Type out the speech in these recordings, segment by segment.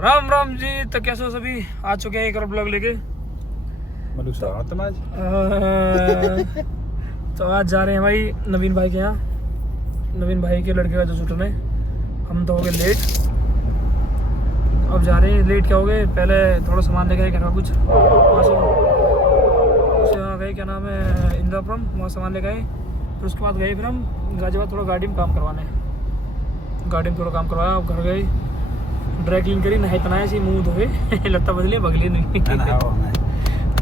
राम राम जी। तो कैसे हो सभी? आ चुके हैं एक और ब्लॉग लेके। तो आज जा रहे हैं भाई नवीन भाई के यहाँ, नवीन भाई के लड़के का जो शूट में। हम तो हो गए लेट, अब जा रहे हैं। लेट क्या हो गए, पहले थोड़ा सामान लेके आए घर का कुछ, वहाँ से आ गए, क्या नाम है, इंदिरापुरम, वहाँ सामान लेके आए। फिर उसके बाद गए, फिर हम गाजियाबाद थोड़ा गाड़ी में काम करवाने, गाड़ी में थोड़ा काम करवाया। अब घर गए, ड्राई क्लीन करी, नहाए तनाए से मुँह धोए, लत्ता बदली भगली नहीं,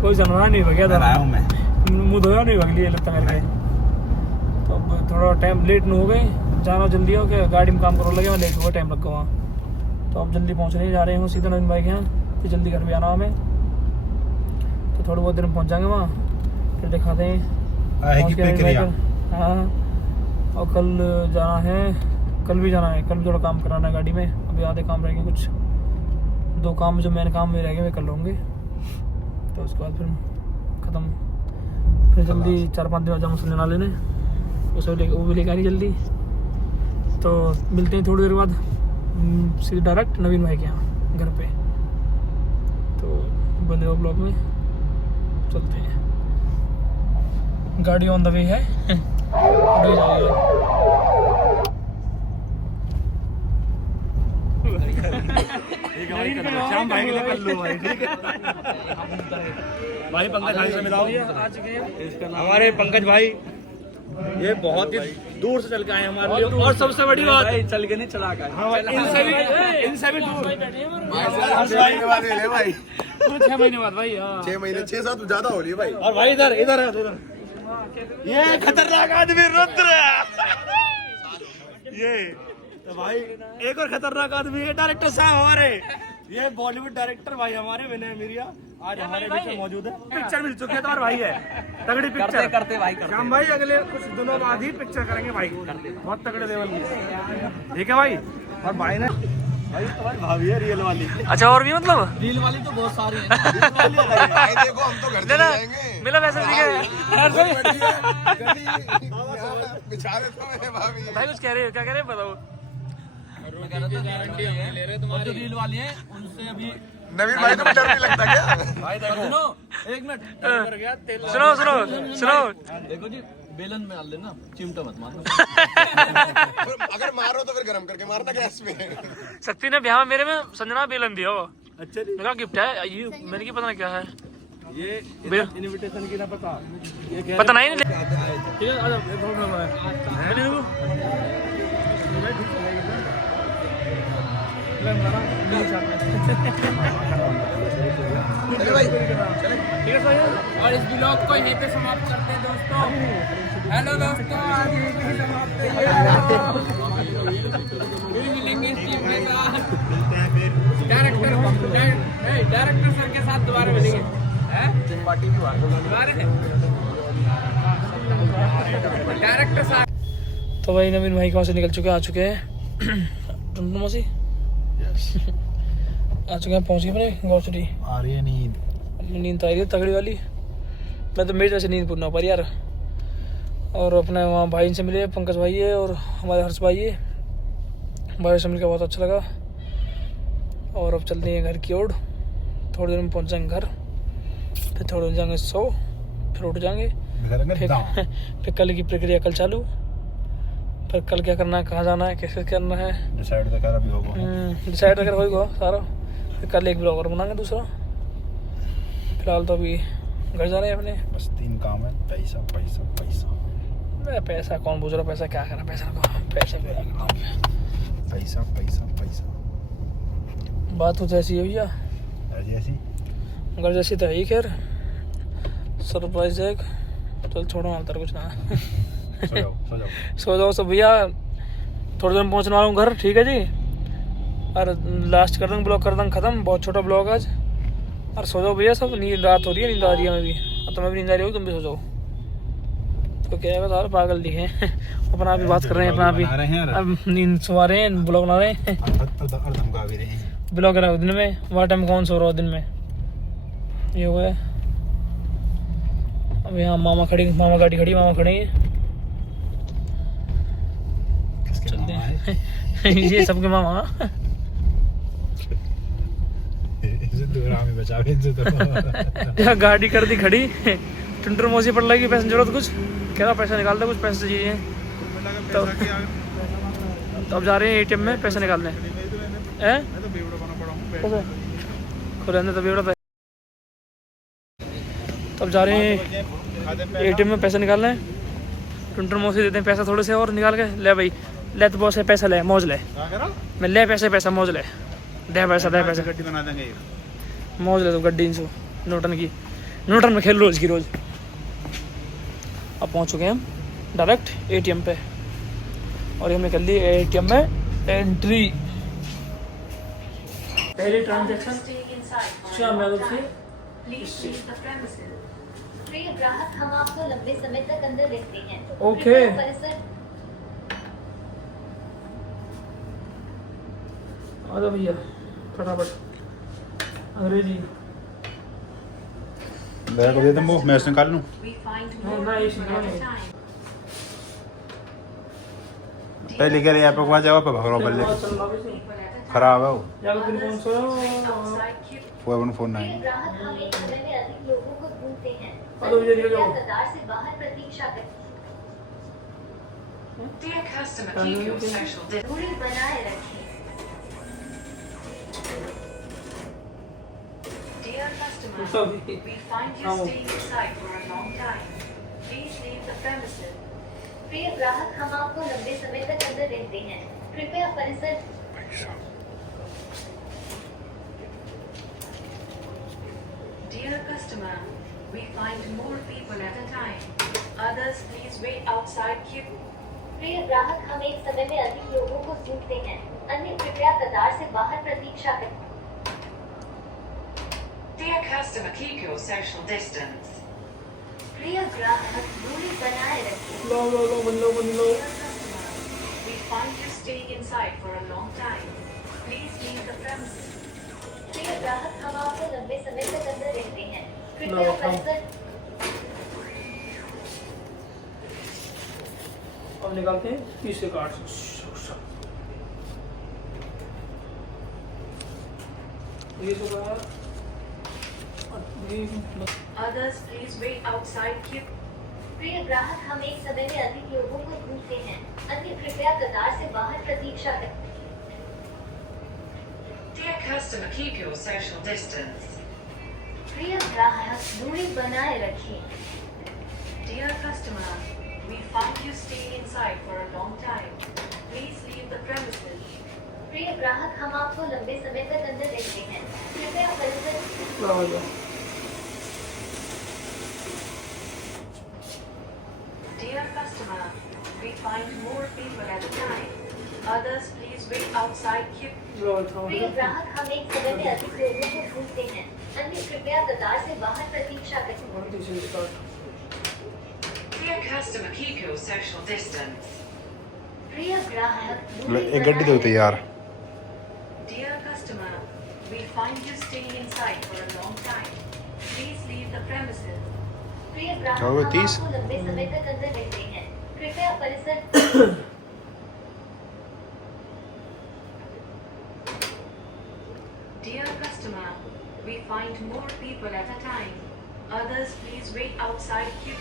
कोई जानवर नहीं भगया था, मुँह धोया नहीं भगली लत्ता करके। तो अब थोड़ा टाइम लेट नहीं हो गए, जाना जल्दी हो गया, गाड़ी में काम करो लगे, लेट हुआ, टाइम लग गया वहाँ। तो अब जल्दी पहुँचने जा रहे हैं सीधा नवीन भाई के यहाँ, फिर जल्दी घर पे आना हमें। तो थोड़ी बहुत देर में पहुँच जाएंगे वहाँ, फिर दिखाते हैं। हाँ, और कल जाना है, कल भी जाना है, कल भी थोड़ा काम कराना है गाड़ी में। अभी आधे काम रहेंगे, कुछ 2 काम जो मेन काम में रहेंगे वे कल होंगे। तो उसके बाद फिर ख़त्म, फिर जल्दी 4-5 दिन जाऊँ सुनने ना लेने, उसे वो भी लेकर आनी जल्दी। तो मिलते हैं थोड़ी देर बाद सीधे डायरेक्ट नवीन भाई के यहाँ घर पे। तो बने हुए ब्लॉग में चलते हैं, गाड़ी ऑन द वे है। श्याम भाई के लिए कर लो भाई, ठीक है भाई। पंकज भाई से मिलाओ, हमारे पंकज भाई ये बहुत ही दूर से चल के आए हमारे लिए। और सबसे बड़ी बात, चल के नहीं चला के इनसे भी दूर, 6 महीने बाद भाई, 6 महीने 6-7 ज्यादा हो रही है भाई। और भाई इधर इधर है, इधर ये खतरनाक आदमी रुद्र, ये तो भाई एक और खतरनाक आदमी है, डायरेक्टर साहब हमारे, ये बॉलीवुड डायरेक्टर भाई हमारे विनय मिरिया आज हमारे बीच में मौजूद है। पिक्चर मिल चुकी है तो भाई है तगड़ी पिक्चर करते भाई, हम भाई अगले कुछ दिनों बाद ही पिक्चर करेंगे भाई, बहुत तगड़े लेवल की, ठीक है भाई। और भाई ने भाई तुम्हारी भाभी है रियल वाली। अच्छा, और भी मतलब रियल वाली तो बहुत सारी है। देखो हम तो घर जाएंगे, मिला वैसे भाई कुछ कह रहे हो, क्या कह रहे हैं बताओ? गारंटी ले रहे तुम्हारी, जो रील वाली है उनसे अभी नवीन भाई को डर नहीं लगता क्या? भाई सुनो, 1 मिनट कर गया तेल, सुनो सुनो सुनो, देखो जी बेलन में डाल लेना, चिमटा मत मारना। अगर मारो तो फिर गरम करके मारना गैस में। शक्ति ने ब्याह में मेरे में संजना बेलन दिया हो। अच्छा जी, मेरा गिफ्ट है ये, मैंने की पता नहीं क्या है ये इनविटेशन की ना पता, ये पता नहीं, ठीक है। और इस ब्लॉग को यहीं पे समाप्त करते हैं दोस्तों। हेलो दोस्तों, आज यहीं पे समाप्त फिर मिलेंगे इस टीम के साथ, डायरेक्टर सर के साथ दोबारा मिलेंगे। डायरेक्टर साहब तो भाई नवीन भाई कहाँ से निकल चुके हैं, आ चुके हैं टुनटुनमसी आ चुके हैं, पहुँच गए अपने गाँव सिटी। आ रही है नींद, नींद तो आई थी तगड़ी वाली, मैं तो मेरी वजह से नींद पूर्ण हो पा रही यार। और अपने वहाँ भाई से मिले, पंकज भाई है और हमारे हर्ष भाई है, भाई से मिलकर बहुत अच्छा लगा। और अब चलते हैं घर की ओर, थोड़ी देर में पहुँच जाएंगे घर, फिर थोड़ी देर जाएंगे सो, फिर उठ जाएंगे, फिर कल की प्रक्रिया कल चालू, फिर कल क्या करना है, कहाँ जाना है, कैसे करना है, डिसाइड तो कर अभी होगा, डिसाइड अगर होगा सारा। फिर कल एक ब्लॉगर बनाएंगे दूसरा, फिलहाल तो अभी घर जा रहे हैं अपने। बस 3 काम है, पैसा पैसा पैसा। पैसा कौन पूछ रहा, पैसा क्या करना, पैसा को पैसा पैसा पैसा पैसा। बात तो ऐसी है भैया, जैसी घर जैसी तो है ही। खैर सरप्राइज है, चल छोड़ो तेरे कुछ ना, सो जाओ सब भैया, थोड़ी देर में पहुँचने वाला हूँ घर, ठीक है जी। और लास्ट कर देंगे ब्लॉग, कर देंगे ख़त्म, बहुत छोटा ब्लॉग आज। और सो जाओ भैया सब, नींद रात हो रही है, नींद आ रही है हमें भी, अब तुम्हें भी नींद आ रही होगी, तुम भी सो जाओ। तो क्या है सारे पागल दी हैं, अपना आप ही बात कर रहे हैं, अपना आप ही अब नींद सुबह रहे हैं, ब्लॉग बना रहे हैं, ब्लॉग रहा दिन में, वहाँ टाइम कौन सो रहा है दिन में, ये हुआ है। अब यहाँ मामा गाड़ी खड़ी, मामा खड़े हैं, चलते हैं। ये सबके मामा यहाँ गाड़ी कर दी खड़ी, टुंटर मौसी पड़ लगी पैसे जरूरत कुछ, कह रहा पैसा निकाल दे, कुछ पैसे चाहिए। तो अब जा रहे हैं एटीएम में पैसे निकालने। हैं खुलेंगे तो बेवड़ा। तो अब जा रहे हैं एटीएम में पैसे निकालने। टुंटर मौसी देते हैं पैसा थोड़े से और निकाल के। ले भाई ले, तो बहुत से पैसा ले, मौज ले। मैं ले पैसा मौज ले, दे पैसा गड्डी बना देंगे, मौज ले तो गड्डी इनसे नोटन में खेल रोज की रोज। अब पहुंच चुके हैं हम डायरेक्ट एटीएम पे और हमने कर ली एटीएम में एंट्री। पहले ट्रांजैक्शन श्याम यादव से। प्रिय ग्राहक, हम आपको लंबे समय तक अंदर देखते हैं। ओके। आ जाओ भैया फटाफट। अंग्रेजी बैग दे दम, मैं इससे निकाल लूं। पहले कह रहे यहाँ पे वहाँ जाओ पे भगरो बल्ले खराब है वो अपन फोन नहीं। ग्राहक, हम एक समय में अधिक लोगों को ढूंढते हैं। कतार से बाहर प्रतीक्षा करते हैं। Dear customer, keep your social distance. दूरी बनाए रखें। Dear customer, we find you staying inside for a long time. Please leave the premises. प्रिय ग्राहक, हम आपको लंबे समय तक अंदर देखते हैं। कृपया परिसर। Dear customer, we find more people at a time. Others, please wait outside queue. प्रिय ग्राहक, हम एक समय में अधिक लोगों को ढूंढते हैं। अन्य कृपया कतार से बाहर प्रतीक्षा करें। Dear customer, keep your social distance. प्रिय ग्राहक, दूरी बनाए रखें। लो Dear customer, we find you staying inside for a long time. Please leave the premises. प्रिय ग्राहक, हम आपको लंबे समय तक अंदर देखते हैं। कृपया परिसर। अब निकालते हैं तीसरे कार्ड ये तो क्या Others, please wait outside queue. प्रिय ग्राहक, हम एक समय में अधिक लोगों को ढूंढते हैं। अन्य कृपया कतार से बाहर प्रतीक्षा करें। Dear customer, keep your social distance. प्रिय ग्राहक, दूरी बनाए रखें। Dear customer, we find you staying inside for a long time. Please leave the premises. प्रिय ग्राहक, हम आपको लंबे समय तक अंदर देखते हैं। कृपया परिसर। Dear customer, we find more people at a time. Others, please wait outside queue. प्रिय ग्राहक, हम एक समय में अधिक लोगों को ढूंढते हैं। अन्य कृपया कतार से बाहर प्रतीक्षा करें। Dear customer, keep your social distance. प्रिय ग्राहक, एक गड्डी दो तो यार। Dear customer, we find you staying inside for a long time. Please leave the premises. प्रिय ग्राहक, क्या हुआ, हम 30? आपको लंबे समय तक अंदर देखते हैं। कृपया परिसर। Dear customer, we find more people at a time. Others, please wait outside queue.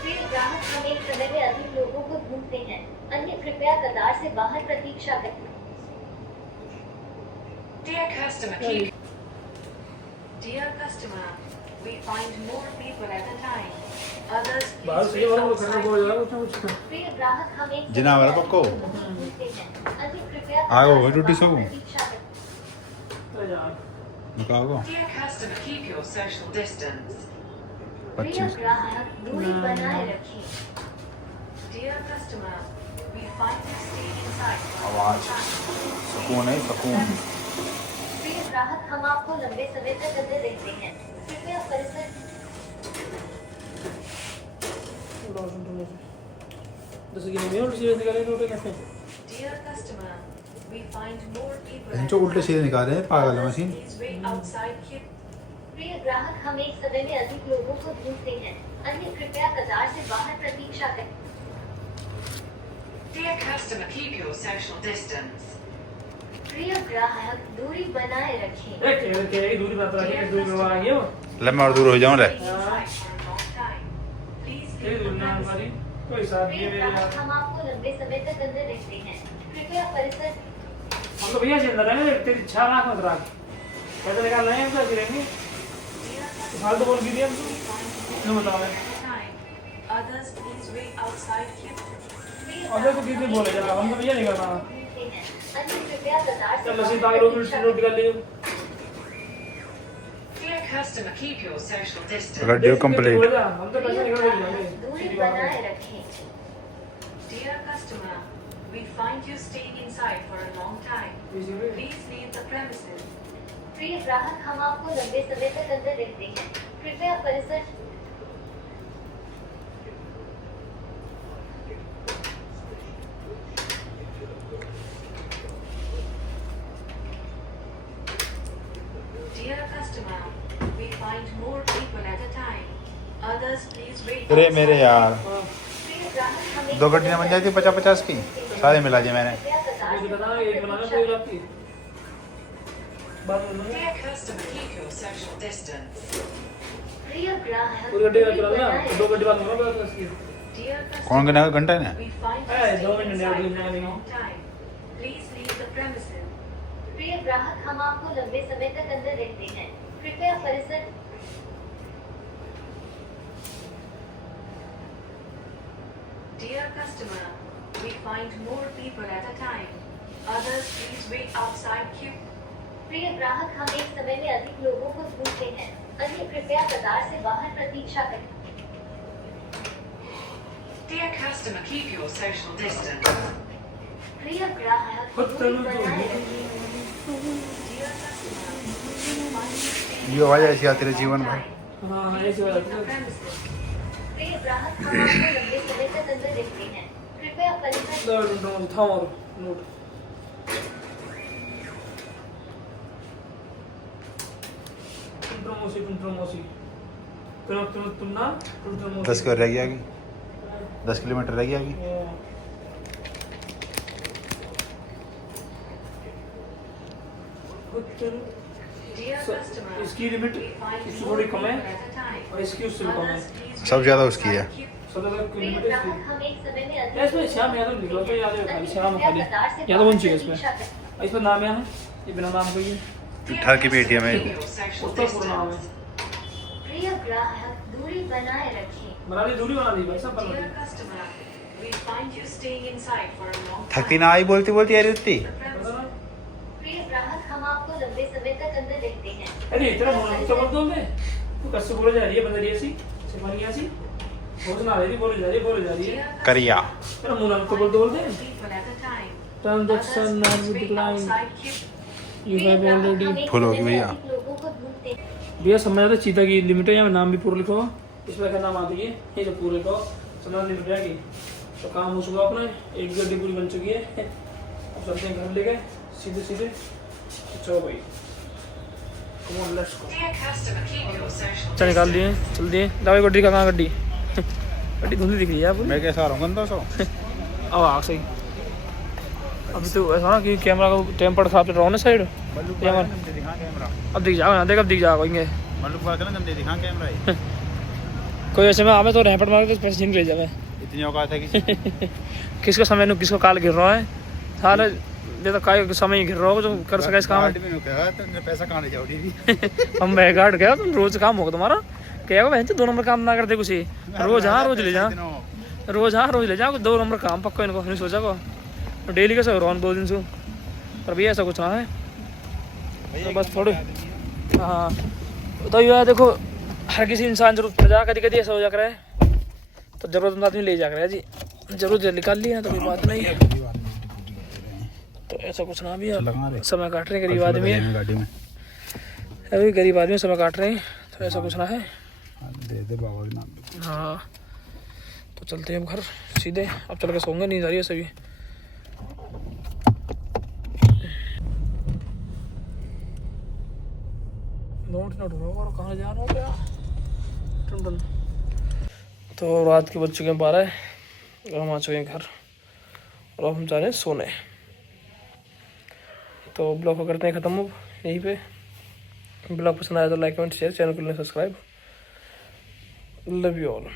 प्रिय ग्राहक, हम एक समय में अधिक लोगों को ढूंढते हैं। अन्य कृपया कतार से बाहर प्रतीक्षा करें। Dear customer, keep. Dear customer, we find more people at a time. Others, please wait outside queue. प्रिय ग्राहक, हम एक जिना वाला पक्को। ढूंढते हैं। अन्य कृपया आगो, कतार से रोटी बाहर सो। प्रतीक्षा करें। निकालो Dear customer, keep your social distance. प्रिय 25। ग्राहक, दूरी बनाए रखें। Dear customer, we find you staying inside for a आवाज long time. सुकून है सुकून। प्रिय ग्राहक, हम आपको लंबे समय तक अंदर देखते हैं। कृपया परिसर। Dear customer, we find more people. इनको उल्टे सीधे निकाल रहे हैं पागल है machine. Please wait outside queue. प्रिय ग्राहक, हम एक समय में अधिक लोगों को ढूंढते हैं। अन्य कृपया कतार से बाहर प्रतीक्षा करें। Dear customer, keep your social distance. प्रिय ग्राहक दूरी बनाए रखें। एक दूरी बात रखिए, दूरी में आ गया वो। लम्बा और दूर हो जाऊँ ले। ये दूरी ना हमारी कोई साथ प्रिय नहीं मेरे ग्राहक यार। हम आपको लंबे समय तक अंदर रखते हैं, कृपया परिसर। हम तो भैया से अंदर रहेंगे, तेरी 6 लाख मत रख। पैसे निकाल रहे हैं हम तो ऐसे रहेंगे। फालतू बोल भी दिया हमको। क्यों बताओ मैं? Others, please wait outside queue. अबे तो कितने बोले जरा, हम तो भैया नहीं करना। अन्य कृपया कतार से चल रसीद आगे नोट कर लियो। Dear customer, keep your social distance. अगर ड्यू कंप्लीट। हम तो पैसे निकाल लेंगे। दूरी बनाए रखें। Dear customer, we find you staying inside for a long time. Please leave the premises. प्रिय ग्राहक हम आपको लंबे समय तक अंदर रखते हैं, कृपया परिसर। Dear customer, we find more people at a time. Others, please wait. अरे मेरे यार प्रिय ग्राहक हम 2 गड्डियाँ बन जाती 50-50 की, सारे मिला दिए मैंने। कृपया कतार मुझे से बताना एक बनाना कोई रात की। बात बोलना। Dear customer, keep your social distance. प्रिय ग्राहक पूरी गड्डी का दूरी चला बनाए 2 गड्डी बात होगा बस इसकी। Dear कौन customer, का घंटा है ना? we find you Hey, staying 2 minute inside अगली for a महीने long time. Please leave the premises. प्रिय ग्राहक हम आपको लंबे समय तक अंदर रखते हैं, कृपया परिसर। Dear customer, we find more people at a time. Others, please wait outside queue. प्रिय ग्राहक हम एक समय में अधिक लोगों को ढूंढते हैं, अन्य कृपया कतार से बाहर प्रतीक्षा करें। Dear customer, keep your social distance. प्रिय ग्राहक खुद दूरी चलो तो। बनाए रखें। Dear customer, we find you staying ये आवाज inside ऐसी आती for a रही जीवन long भर। time. हाँ ऐसे वाला Leave the premises. प्रिय ग्राहक हम आपको लंबे समय तक अंदर रखते हैं, कृपया परिसर। तो था और नोट। प्रमोसी तुम ना 10 का रह गया आगे, 10 किलोमीटर रह गया आगे। Dear customer, इसकी लिमिट we find इससे more थोड़ी people कम है at a time. और इसकी उससे भी कम है। Others, please सब wait ज्यादा उसकी है। outside queue. 17 प्रिय किलोमीटर ग्राहक इसकी। हम एक समय में या अधिक इसमें श्याम यादव लिखो तो याद है खाली श्याम कृपया खाली कतार से यादव बाहर कौन चाहिए इसमें? प्रतीक्षा करें। इस पर नाम यहाँ है, ये बिना नाम का ही है। पिट्ठा की पेटियां में Keep your social उसका पूरा नाम distance. है। प्रिय ग्राहक दूरी बनाए रखें। बना ली दूरी बना दी भाई सब बना Dear the. customer, we find you staying inside for a long थकती time. ना आई बोलती बोलती यार उतनी। The premises. प्रिय ग्राहक हम आपको लंबे समय तक अंदर रखते हैं। अरे इतना मोहन तो बोल दो मैं तू कैसे बोले जा रही है बंदरी ऐसी सिपाही ऐसी बोल ना रही बोले जा रही है Dear customer, करिया। तेरा मुंह तो बोल दो people at a time. Transaction Others, now please wait decline outside queue. You have already. Full होगी भैया। लोगों को ढूंढते हैं। भैया समझ आता चीता की लिमिट है, यहाँ नाम भी पूरा लिखो, इसमें क्या नाम आती है ये सब पूरे लिखो, समझ लिमिट है कि तो काम हो चुका अपना, एक गड्डी पूरी बन चुकी है। अब चलते हैं घर ले गए सीधे सीधे। चलो भाई come on let's go. Dear customer, keep your social चल निकाल दिए distance. चल दिए दवाई गड्डी का कहाँ गड्डी गड्डी धुंधली दिख रही है पूरी। मैं कैसा रहूँगा 200। अब आ सही अभी तो ऐसा ना कि कैमरा का टेम्पर खराब चल रहा हो ना साइड दिखा कैमरा। अब दिख जाओ यहाँ देख अब दिख जाओ इंगे मल्लू बात ना जमते दिखा कैमरा। कोई ऐसे में आवे तो रैपट मार के पैसे छीन ले जावे। इतनी औकात है कि किसका समय नु किसको काल गिर रहा है साले ये तो काय समय ही गिर रहा हो जो कर सके इस काम गार्ड भी नहीं कहा तो पैसा कहाँ ले जाओगी भी। हम मैं गार्ड गया तुम रोज काम होगा तुम्हारा क्या बहन 2 नंबर काम ना करते कुछ ही रोज हाँ रोज ले जा रोज हाँ रोज ले जाओ 2 नंबर काम पक्का इनको नहीं सोचा को डेली कैसे हो रहा हूँ 2 दिन से पर भी ऐसा कुछ ना है तो बस थोड़ी हाँ तो ये है देखो हर किसी इंसान जरूरत पड़ जा कभी कभी ऐसा हो जा कर है तो जरूरत आदमी ले जा कर है जी जरूरत निकाल लिया तो कोई बात नहीं है तो ऐसा कुछ ना भी है समय काट रहे हैं गरीब आदमी है गाड़ी में अभी गरीब आदमी समय काट रहे हैं तो ऐसा कुछ ना है दे दे बाबा के नाम। हाँ तो चलते हैं हम घर सीधे अब चल के सोंगे नींद आ रही है सभी नोट और कहाँ जा रहा हूँ क्या टन तो रात के बज चुके हैं 12 और हम आ चुके हैं घर और अब हम जा रहे हैं सोने तो ब्लॉग को करते हैं ख़त्म अब यहीं पे। ब्लॉग पसंद आया तो लाइक कमेंट शेयर, चैनल को सब्सक्राइब। Love you all.